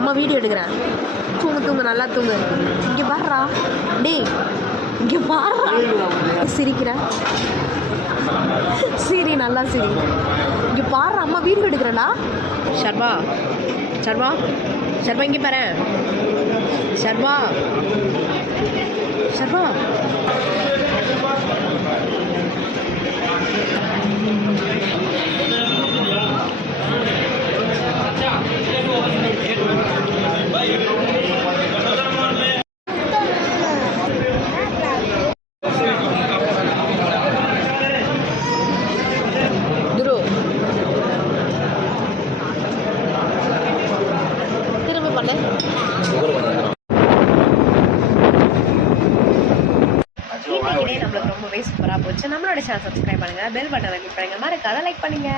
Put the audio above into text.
அம்மா வீடியோ எடுக்கிறேன். தூங்கு நல்லா தூங்கு. இங்கே பாடுறா டேய், இங்கே பாடுறா. சிரிக்கிறேன், சரி நல்லா சரி. இங்கே பாடுறா, அம்மா வீடியோ எடுக்கிறேன்டா. ஷர்மா ஷர்மா ஷர்மா இங்கே பாரு. ஷர்மா ஷர்மா துரு திரும்ப பண்ணு. நம்மளுக்கு ரொம்பவே சூப்பராக போச்சு. நம்மளோட சேனல் சப்ஸ்கிரைப் பண்ணுங்க, பெல் பட்டனை கிளிக் பண்ணுங்க, மறக்காத லைக் பண்ணுங்க.